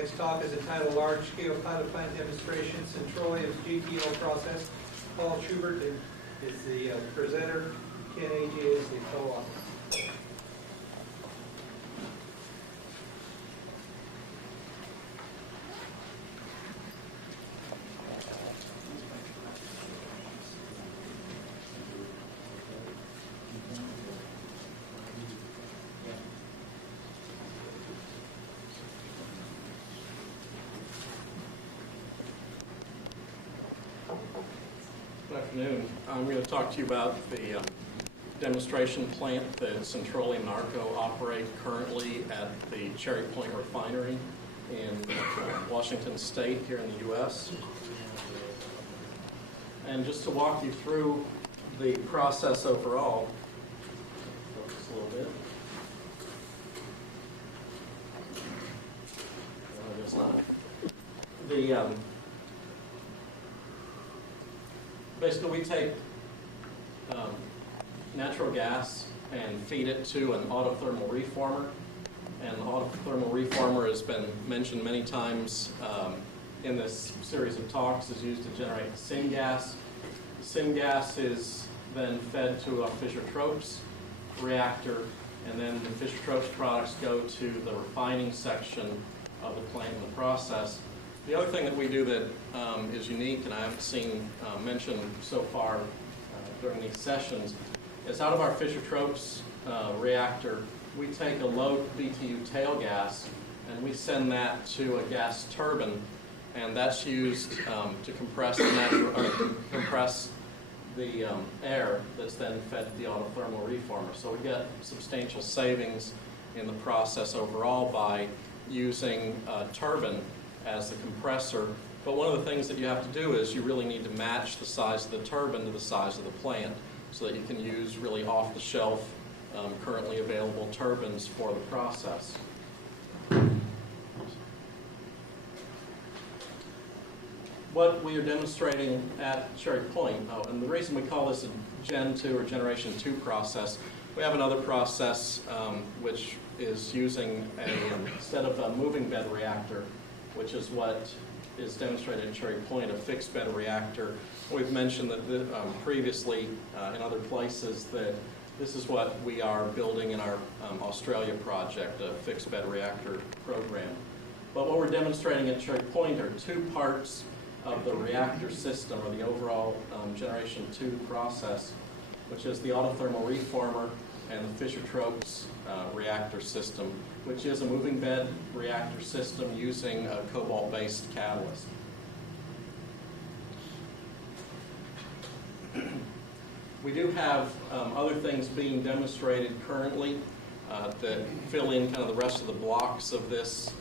Next talk is entitled Large Scale Pilot Plant Demonstration, Syntroleum's GTO Process. Paul Schubert is the presenter. Ken Agee is the co-author. Good afternoon. I'm going to talk to you about the demonstration plant that Syntroleum and ARCO operate currently at the Cherry Point Refinery in Washington State here in the U.S. And just to walk you through the process overall, focus a little bit. No, it's not. Basically, we take natural gas and feed it to an autothermal reformer. And the autothermal reformer has been mentioned many times in this series of talks. Is used to generate syngas. The syngas is then fed to a Fischer-Tropsch reactor, and then the Fischer-Tropsch products go to the refining section of the plant in the process. The other thing that we do that is unique, and I haven't seen mentioned so far during these sessions, is out of our Fischer-Tropsch reactor, we take a low BTU tail gas and we send that to a gas turbine, and that's used to compress the air that's then fed to the autothermal reformer. So we get substantial savings in the process overall by using a turbine as the compressor. But one of the things that you have to do is you really need to match the size of the turbine to the size of the plant so that you can use really off-the-shelf, currently available turbines for the process. What we are demonstrating at Cherry Point, and the reason we call this a Gen 2 or Generation 2 process, we have another process which is using instead of a moving bed reactor, which is what is demonstrated at Cherry Point, a fixed bed reactor. We've mentioned that previously in other places that this is what we are building in our Australia project, a fixed bed reactor program. But what we're demonstrating at Cherry Point are two parts of the reactor system, or the overall Generation 2 process, which is the autothermal reformer and the Fischer-Tropsch reactor system, which is a moving bed reactor system using a cobalt-based catalyst. We do have other things being demonstrated currently that fill in kind of the rest of the blocks of this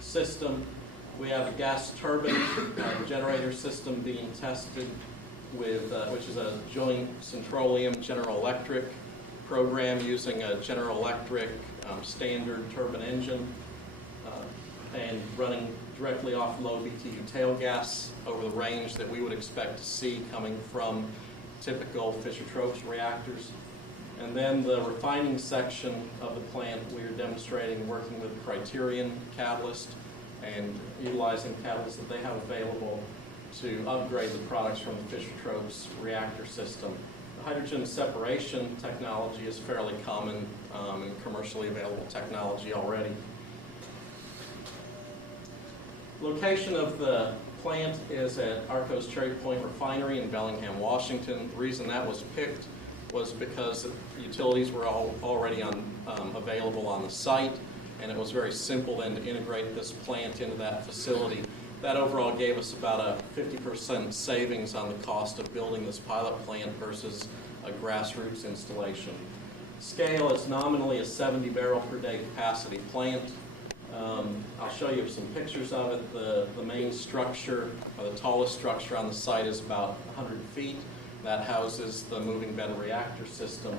system. We have a gas turbine generator system being tested with, which is a joint Syntroleum General Electric program using a General Electric standard turbine engine and running directly off low BTU tail gas over the range that we would expect to see coming from typical Fischer-Tropsch reactors. And then the refining section of the plant, we are demonstrating working with the Criterion catalyst and utilizing catalysts that they have available to upgrade the products from the Fischer-Tropsch reactor system. The hydrogen separation technology is fairly common and commercially available technology already. Location of the plant is at ARCO's Cherry Point Refinery in Bellingham, Washington. The reason that was picked was because utilities were already available on the site, and it was very simple then to integrate this plant into that facility. That overall gave us about a 50% savings on the cost of building this pilot plant versus a grassroots installation. Scale is nominally a 70 barrel per day capacity plant. I'll show you some pictures of it. The main structure, or the tallest structure on the site, is about 100 feet. That houses the moving bed reactor system.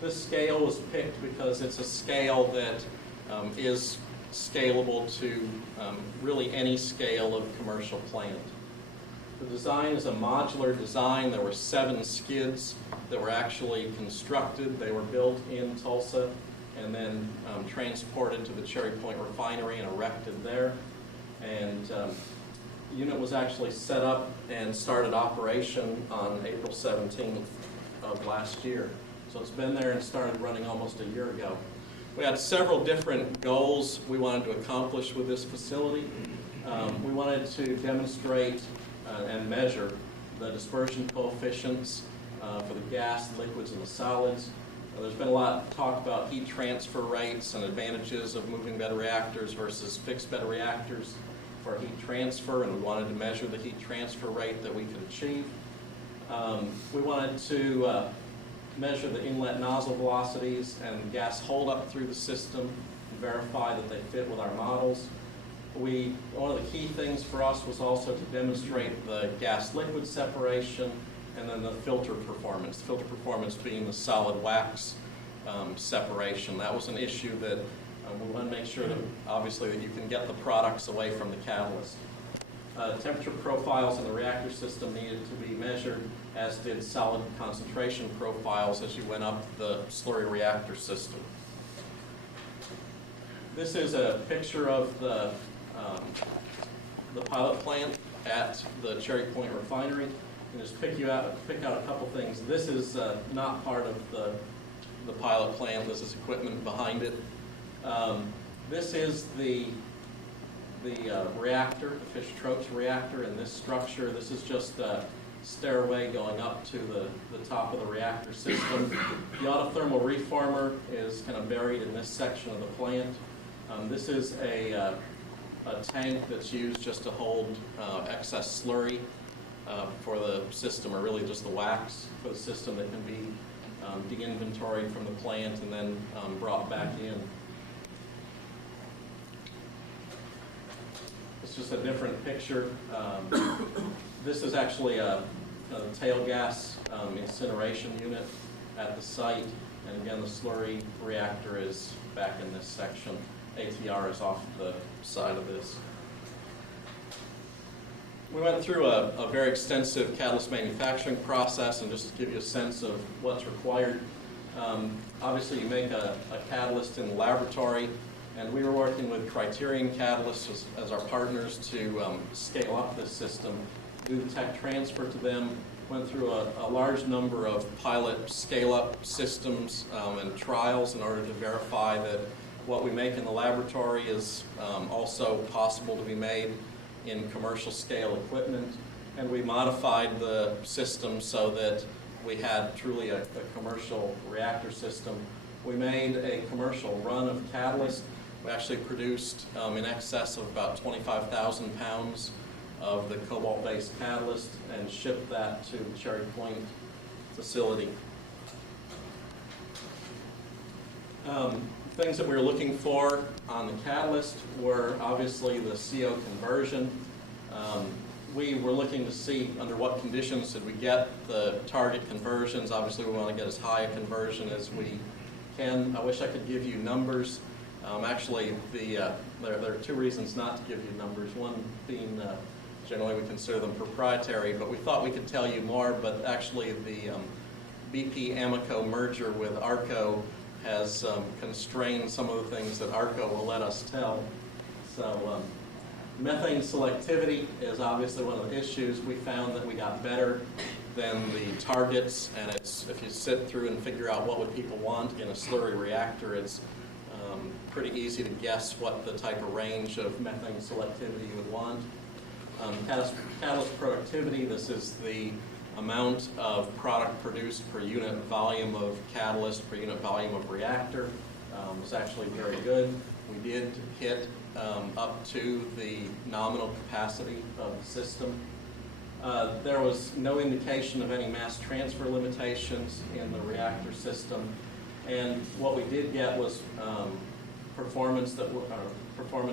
This scale was picked because it's a scale that is scalable to really any scale of commercial plant. The design is a modular design. There were 7 skids that were actually constructed. They were built in Tulsa and then transported to the Cherry Point Refinery and erected there. And the unit was actually set up and started operation on April 17th of last year. So it's been there and started running almost a year ago. We had several different goals we wanted to accomplish with this facility. We wanted to demonstrate and measure the dispersion coefficients for the gas, liquids, and the solids. There's been a lot of talk about heat transfer rates and advantages of moving bed reactors versus fixed bed reactors for heat transfer, and we wanted to measure the heat transfer rate that we could achieve. We wanted to measure the inlet nozzle velocities and gas holdup through the system and verify that they fit with our models. One of the key things for us was also to demonstrate the gas-liquid separation and then the filter performance. The filter performance being the solid wax separation. That was an issue that we want to make sure that, obviously, that you can get the products away from the catalyst. Temperature profiles in the reactor system needed to be measured, as did solid concentration profiles as you went up the slurry reactor system. This is a picture of the pilot plant at the Cherry Point refinery. And just pick out a couple things. This is not part of the pilot plant. This is equipment behind it. This is the reactor, the Fischer-Tropsch reactor in this structure. This is just a stairway going up to the top of the reactor system. The autothermal reformer is kind of buried in this section of the plant. This is a tank that's used just to hold excess slurry for the system, or really just the wax for the system that can be de-inventoried from the plant and then brought back in. It's just a different picture. This is actually a tail gas incineration unit at the site, and again the slurry reactor is back in this section. ATR is off the side of this. We went through a very extensive catalyst manufacturing process, and just to give you a sense of what's required. Obviously you make a catalyst in the laboratory, and we were working with Criterion Catalysts as our partners to scale up this system, do the tech transfer to them, went through a large number of pilot scale-up systems and trials in order to verify that what we make in the laboratory is also possible to be made in commercial scale equipment, and we modified the system so that we had truly a commercial reactor system. We made a commercial run of catalyst. We actually produced in excess of about 25,000 pounds of the cobalt-based catalyst and shipped that to the Cherry Point facility. Things that we were looking for on the catalyst were obviously the CO conversion. We were looking to see under what conditions did we get the target conversions. Obviously we want to get as high a conversion as we can. I wish I could give you numbers. Actually, there are two reasons not to give you numbers. One being generally we consider them proprietary, but we thought we could tell you more, but actually the BP Amoco merger with ARCO has constrained some of the things that ARCO will let us tell. So methane selectivity is obviously one of the issues. We found that we got better than the targets, and if you sit through and figure out what would people want in a slurry reactor, it's pretty easy to guess what the type of range of methane selectivity you would want. Catalyst productivity, this is the amount of product produced per unit volume of catalyst, per unit volume of reactor. Was actually very good. We did hit up to the nominal capacity of the system. There was no indication of any mass transfer limitations in the reactor system, and what we did get was performance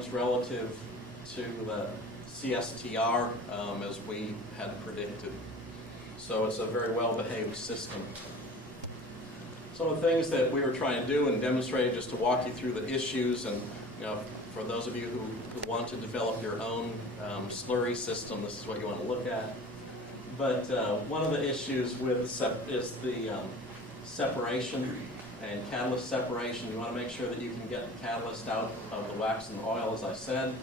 relative to the CSTR as we had predicted. So it's a very well-behaved system. Some of the things that we were trying to do and demonstrate, just to walk you through the issues, and for those of you who want to develop your own slurry system, this is what you want to look at. But one of the issues with is the separation and catalyst separation. You want to make sure that you can get the catalyst out of the wax and the oil, as I said.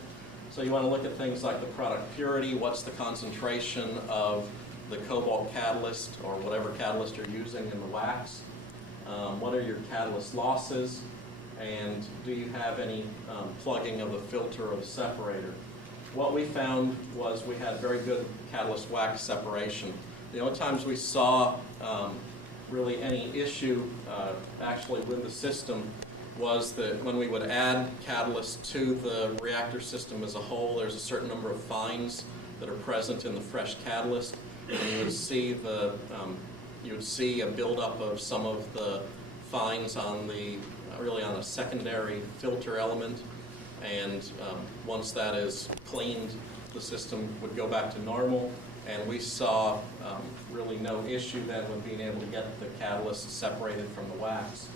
So you want to look at things like the product purity, what's the concentration of the cobalt catalyst or whatever catalyst you're using in the wax, what are your catalyst losses, and do you have any plugging of the filter or the separator. What we found was we had very good catalyst wax separation. The only times we saw really any issue actually with the system was that when we would add catalyst to the reactor system as a whole, there's a certain number of fines that are present in the fresh catalyst, and you would see a buildup of some of the fines on the really on a secondary filter element, and once that is cleaned, the system would go back to normal, and we saw really no issue then with being able to get the catalyst separated from the wax.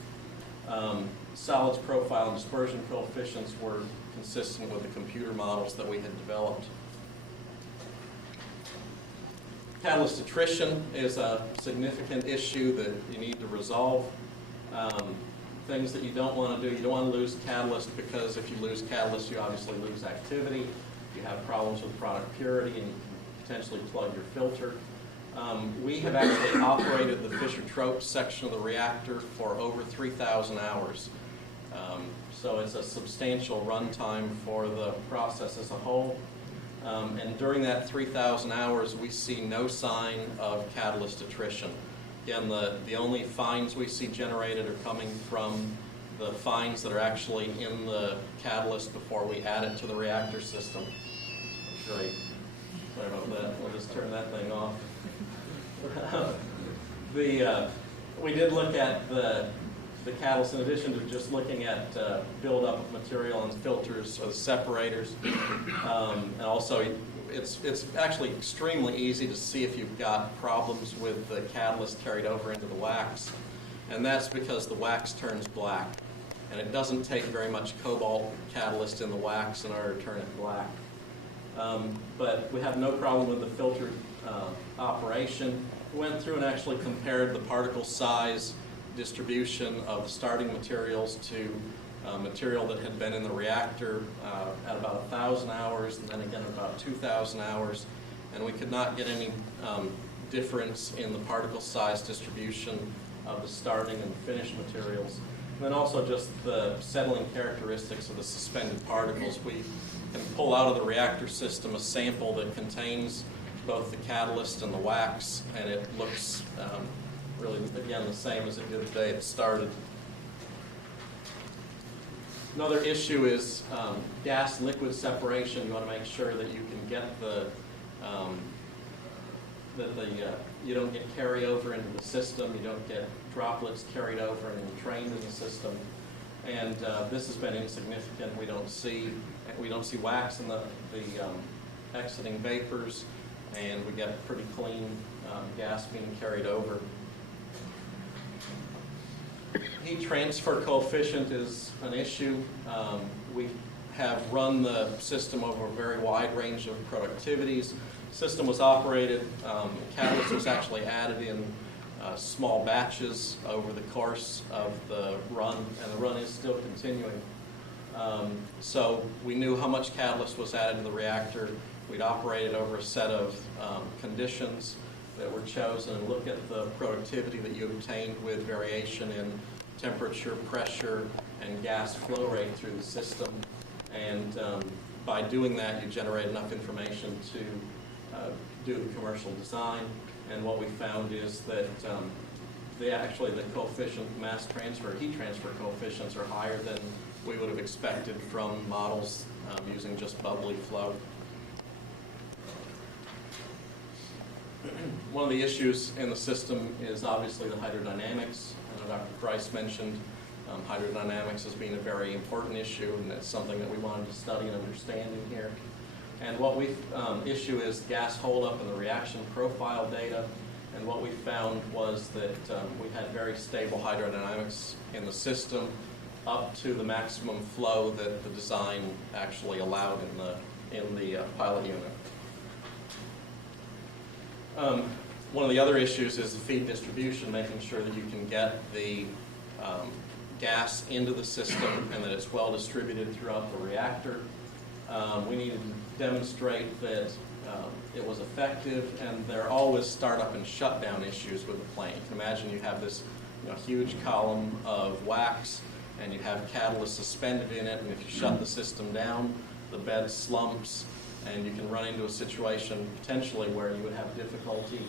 Solids profile and dispersion coefficients were consistent with the computer models that we had developed. Catalyst attrition is a significant issue that you need to resolve. Things that you don't want to do, you don't want to lose catalyst, because if you lose catalyst, you obviously lose activity. You have problems with product purity, and you can potentially plug your filter. We have actually operated the Fischer-Tropsch section of the reactor for over 3,000 hours. So it's a substantial runtime for the process as a whole. And during that 3,000 hours, we see no sign of catalyst attrition. Again, the only fines we see generated are coming from the fines that are actually in the catalyst before we add it to the reactor system. Great. Sorry about that. We'll just turn that thing off. We did look at the catalyst in addition to just looking at buildup of material on filters or the separators. And also, it's actually extremely easy to see if you've got problems with the catalyst carried over into the wax. And that's because the wax turns black. And it doesn't take very much cobalt catalyst in the wax in order to turn it black. But we have no problem with the filter operation. We went through and actually compared the particle size distribution of the starting materials to material that had been in the reactor at about 1,000 hours, and then again at about 2,000 hours, and we could not get any difference in the particle size distribution of the starting and finished materials. And then also just the settling characteristics of the suspended particles. We can pull out of the reactor system a sample that contains both the catalyst and the wax, and it looks really, again, the same as it did the day it started. Another issue is gas-liquid separation. You want to make sure that you can get you don't get carryover into the system. You don't get droplets carried over and trained in the system. And this has been insignificant. We don't see wax in the exiting vapors, and we get pretty clean gas being carried over. Heat transfer coefficient is an issue. We have run the system over a very wide range of productivities. The system was operated, catalyst was actually added in small batches over the course of the run, and the run is still continuing. So we knew how much catalyst was added to the reactor. We'd operated over a set of conditions that were chosen and look at the productivity that you obtained with variation in temperature, pressure, and gas flow rate through the system. And by doing that, you generate enough information to do the commercial design. And what we found is that the coefficient mass transfer, heat transfer coefficients are higher than we would have expected from models using just bubbly flow. One of the issues in the system is obviously the hydrodynamics. Dr. Price mentioned hydrodynamics as being a very important issue, and that's something that we wanted to study and understand in here. And what we issue is gas holdup and the reaction profile data. And what we found was that we had very stable hydrodynamics in the system up to the maximum flow that the design actually allowed in the pilot unit. One of the other issues is the feed distribution, making sure that you can get the gas into the system and that it's well distributed throughout the reactor. We needed to demonstrate that it was effective, and there are always startup and shutdown issues with the plant. You can imagine you have this huge column of wax, and you have catalyst suspended in it, and if you shut the system down, the bed slumps, and you can run into a situation potentially where you would have difficulty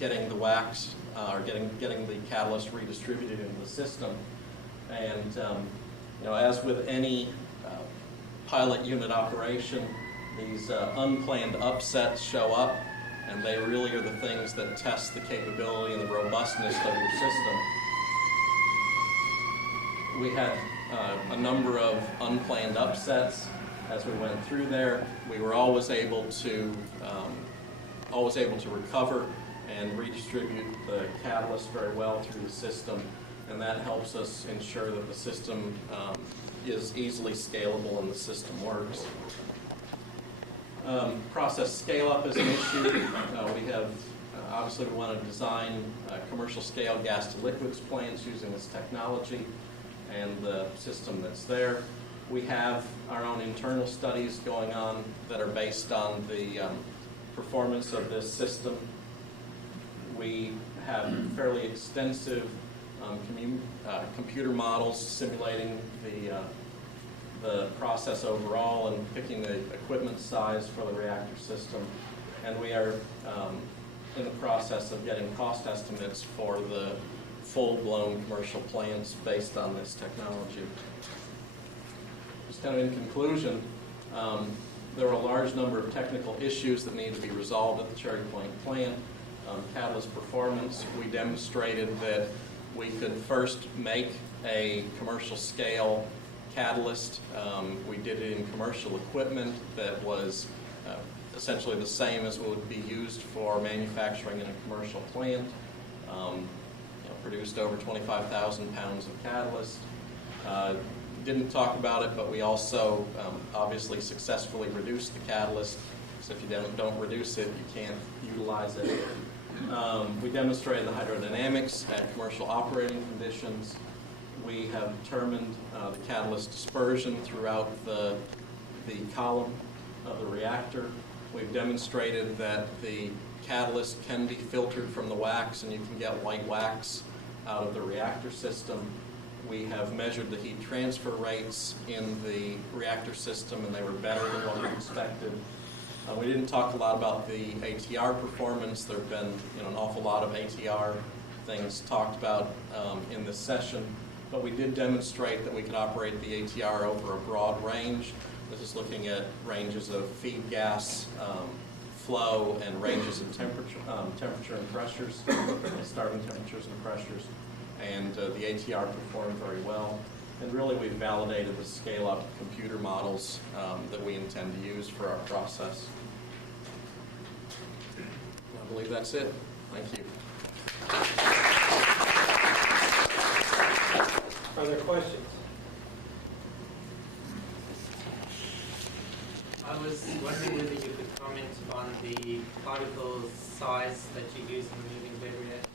getting the wax or getting the catalyst redistributed into the system. And as with any pilot unit operation, these unplanned upsets show up, and they really are the things that test the capability and the robustness of your system. We had a number of unplanned upsets as we went through there. We were always able to recover and redistribute the catalyst very well through the system, and that helps us ensure that the system is easily scalable and the system works. Process scale-up is an issue. We have, obviously we want to design commercial scale gas to liquids plants using this technology and the system that's there. We have our own internal studies going on that are based on the performance of this system. We have fairly extensive computer models simulating the process overall and picking the equipment size for the reactor system. And we are in the process of getting cost estimates for the full-blown commercial plants based on this technology. Just kind of in conclusion, there were a large number of technical issues that needed to be resolved at the Cherry Point plant. Catalyst performance, we demonstrated that we could first make a commercial scale catalyst. We did it in commercial equipment that was essentially the same as what would be used for manufacturing in a commercial plant. Produced over 25,000 pounds of catalyst. Didn't talk about it, but we also obviously successfully reduced the catalyst. So if you don't reduce it, you can't utilize it. We demonstrated the hydrodynamics at commercial operating conditions. We have determined the catalyst dispersion throughout the column of the reactor. We've demonstrated that the catalyst can be filtered from the wax, and you can get white wax out of the reactor system. We have measured the heat transfer rates in the reactor system, and they were better than what we expected. We didn't talk a lot about the ATR performance. There have been an awful lot of ATR things talked about in this session, but we did demonstrate that we could operate the ATR over a broad range. This is looking at ranges of feed gas flow and ranges of temperature and pressures, starting temperatures and pressures, and the ATR performed very well. And really, we've validated the scale-up computer models that we intend to use for our process. I believe that's it. Thank you. Other questions? I was wondering whether you could comment on the particle size that you use in moving the reactor.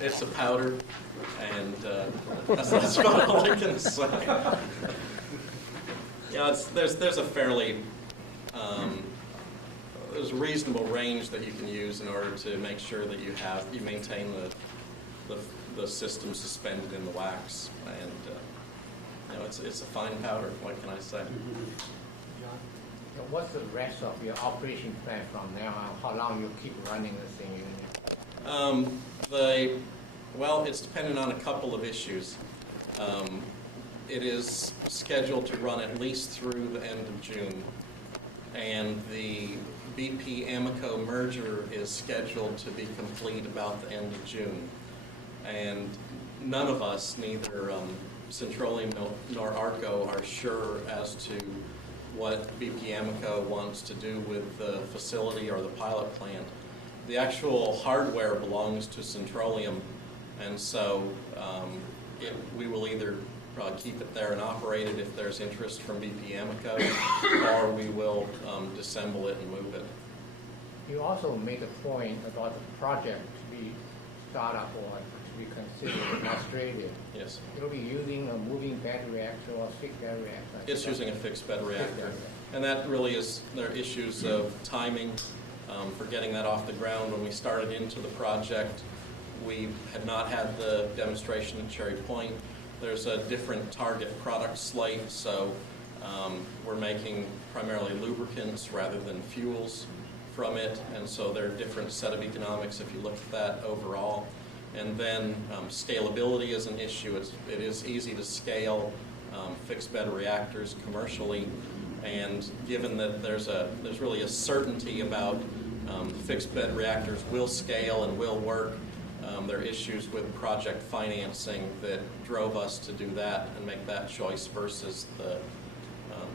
It's a powder, and that's about all I can say. There's a fairly there's a reasonable range that you can use in order to make sure that you maintain the system suspended in the wax, and it's a fine powder. What can I say? John, what's the rest of your operation plan from now on? How long you keep running this thing? Well, it's dependent on a couple of issues. It is scheduled to run at least through the end of June, and the BP Amoco merger is scheduled to be complete about the end of June. And none of us, neither Syntroleum nor ARCO, are sure as to what BP Amoco wants to do with the facility or the pilot plant. The actual hardware belongs to Syntroleum, and so we will either keep it there and operate it if there's interest from BP Amoco, or we will disassemble it and move it. You also make a point about the project to be startup or we consider in Australia, Yes. you'll be using a moving bed reactor or fixed bed reactor? It's using a fixed bed Fixed bed reactor. reactor. And that really is, there are issues of timing for getting that off the ground. When we started into the project, we had not had the demonstration at Cherry Point. There's a different target product slate, so we're making primarily lubricants rather than fuels from it, and so there are a different set of economics if you look at that overall. And then scalability is an issue. It is easy to scale fixed bed reactors commercially, and given that there's really a certainty about fixed bed reactors will scale and will work, there are issues with project financing that drove us to do that and make that choice versus the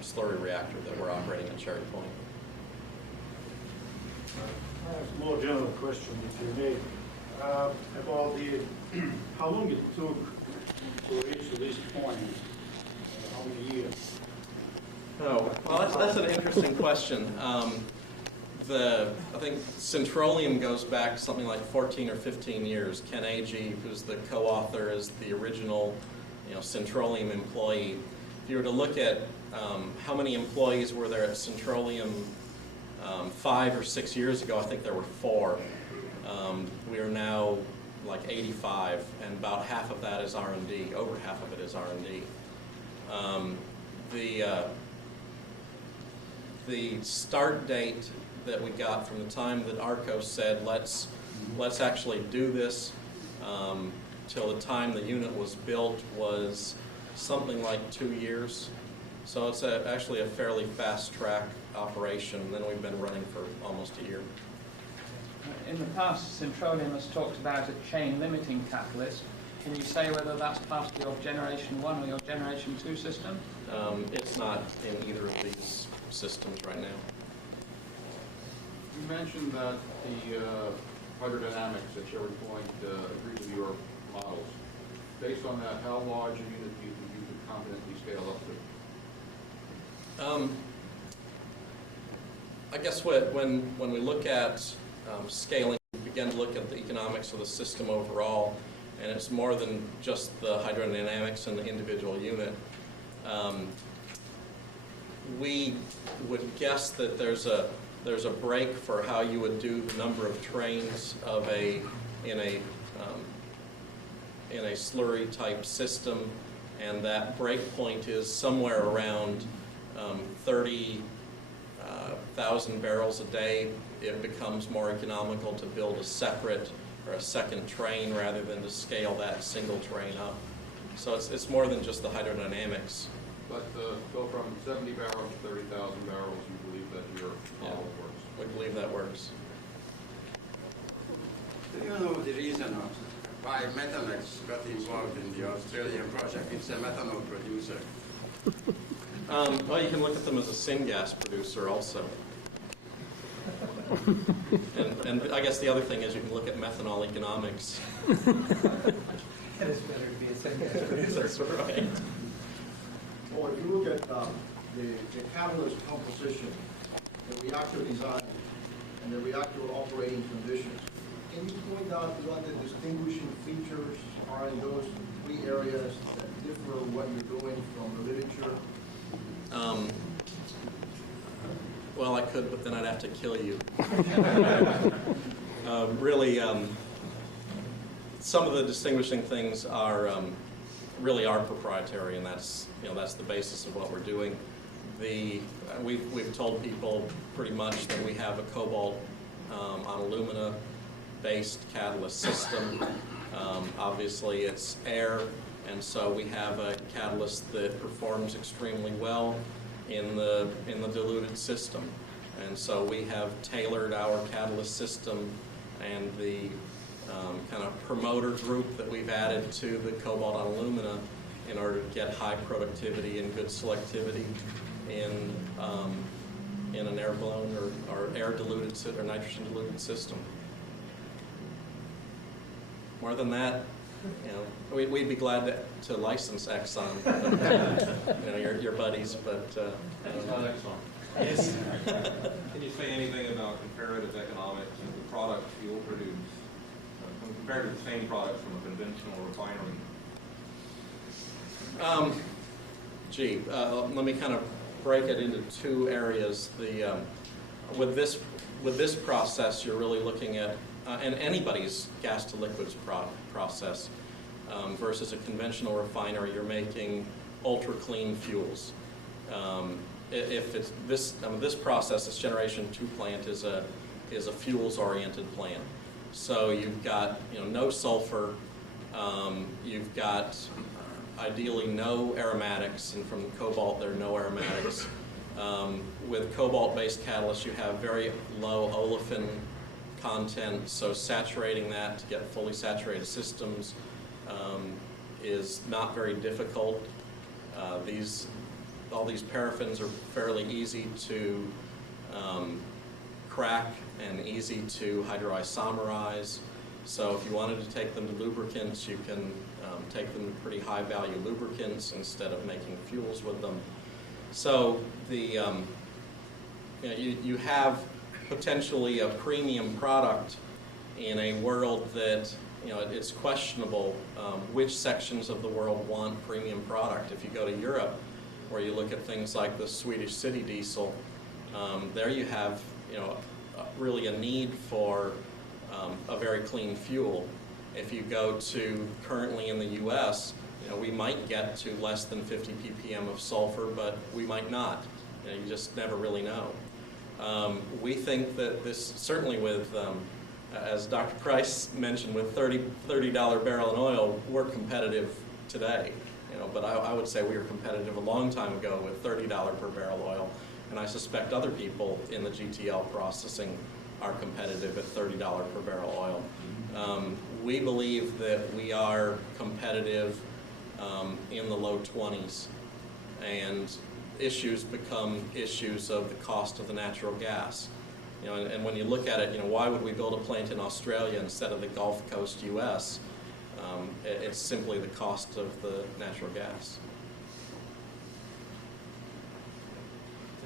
slurry reactor that we're operating at Cherry Point. A more general question, if you may, about how long it took to reach to this point, how many years? Oh, well, that's an interesting question. I think Syntroleum goes back something like 14 or 15 years. Ken Agee, who's the co-author, is the original, Syntroleum employee. If you were to look at how many employees were there at Syntroleum 5 or 6 years ago, I think there were 4. We are now like 85, and about half of that is R&D. Over half of it is R&D. The start date that we got from the time that ARCO said let's actually do this till the time the unit was built was something like 2 years. So it's actually a fairly fast track operation. Then we've been running for almost a year. In the past, Syntroleum has talked about a chain limiting catalyst. Can you say whether that's part of your Generation 1 or your Generation 2 system? It's not in either of these systems right now. You mentioned that the hydrodynamics at Cherry Point agree with your models. Based on that, how large a unit do you think you could confidently scale up to? I guess when we look at scaling, we begin to look at the economics of the system overall, and it's more than just the hydrodynamics in the individual unit. We would guess that there's a break for how you would do the number of trains in a slurry type system, and that break point is somewhere around 30,000 barrels a day. It becomes more economical to build a separate or a second train rather than to scale that single train up. So it's more than just the hydrodynamics. But go from 70 barrels to 30,000 barrels, you believe that your model works? We believe that works. Do you know the reason why Methanex got involved in the Australian project? It's a methanol producer. Well, you can look at them as a syngas producer also. And I guess the other thing is you can look at methanol economics. And it's better to be a second producer. That's right. Well, if you look at the catalyst composition, the reactor design, and the reactor operating conditions, can you point out what the distinguishing features are in those 3 areas that differ what you're doing from the literature? Well, I could, but then I'd have to kill you. Really, some of the distinguishing things are really are proprietary, and that's the basis of what we're doing. We've told people pretty much that we have a cobalt on alumina based catalyst system. Obviously, it's air, and so we have a catalyst that performs extremely well in the diluted system. And so we have tailored our catalyst system and the kind of promoter group that we've added to the cobalt on alumina in order to get high productivity and good selectivity in an air blown or air diluted or nitrogen diluted system. More than that, we'd be glad to license Exxon, but, your buddies, but It's not Exxon. yes. Can you say anything about comparative economics of the product you'll produce compared to the same product from a conventional refinery? Let me kind of break it into two areas. With this process, you're really looking at, and anybody's gas to liquids process versus a conventional refinery, you're making ultra clean fuels. If it's this process, this Generation 2 plant is a fuels-oriented plant. So you've got no sulfur, you've got ideally no aromatics, and from the cobalt there are no aromatics. With cobalt-based catalysts, you have very low olefin content, so saturating that to get fully saturated systems is not very difficult. All these paraffins are fairly easy to crack and easy to hydroisomerize. So if you wanted to take them to lubricants, you can take them to pretty high value lubricants instead of making fuels with them. So you have potentially a premium product in a world that it's questionable which sections of the world want premium product. If you go to Europe, where you look at things like the Swedish city diesel, there you have really a need for a very clean fuel. If you go to currently in the U.S., we might get to less than 50 ppm of sulfur, but we might not. You just never really know. We think that this, certainly with, as Dr. Price mentioned, with $30 barrel in oil, we're competitive today. But I would say we were competitive a long time ago with $30 per barrel oil, and I suspect other people in the GTL processing are competitive at $30 per barrel oil. We believe that we are competitive in the low 20s, and issues become issues of the cost of the natural gas. And when you look at it, why would we build a plant in Australia instead of the Gulf Coast U.S.? It's simply the cost of the natural gas.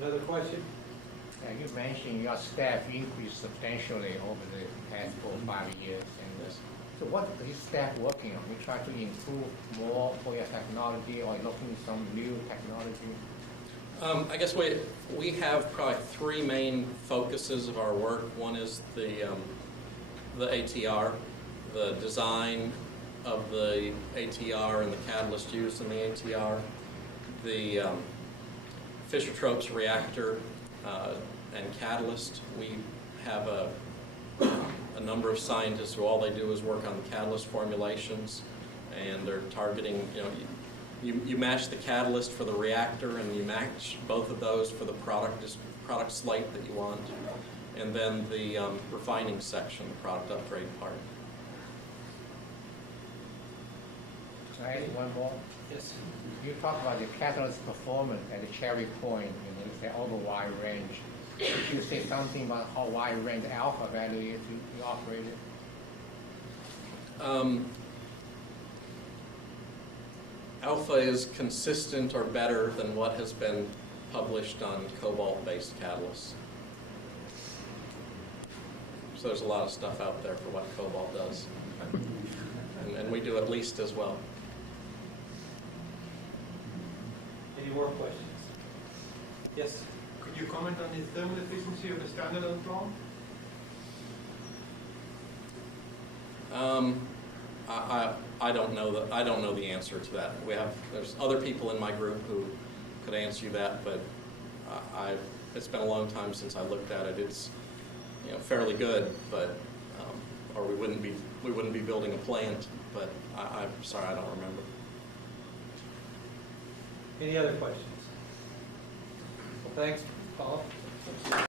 Another question? You mentioned your staff increased substantially over the past 4 or 5 years. And so what is your staff working on? We try to improve more for your technology, or looking at some new technology? I guess we have probably 3 main focuses of our work. One is the ATR, the design of the ATR and the catalyst used in the ATR, the Fischer-Tropsch reactor and catalyst. We have a number of scientists who all they do is work on the catalyst formulations, and they're targeting, you match the catalyst for the reactor, and you match both of those for the product slate that you want, and then the refining section, the product upgrade part. Right, one more. Yes. You talk about the catalyst performance at the Cherry Point, you say over wide range. Could you say something about how wide range alpha value is you operated? Alpha is consistent or better than what has been published on cobalt-based catalysts. So there's a lot of stuff out there for what cobalt does. And we do at least as well. Any more questions? Yes? Could you comment on the thermal efficiency of the standalone plant? I don't know the answer to that. There's other people in my group who could answer you that, but it's been a long time since I looked at it. It's fairly good, but or we wouldn't be building a plant. But I'm sorry, I don't remember. Any other questions? Well, thanks, Paul.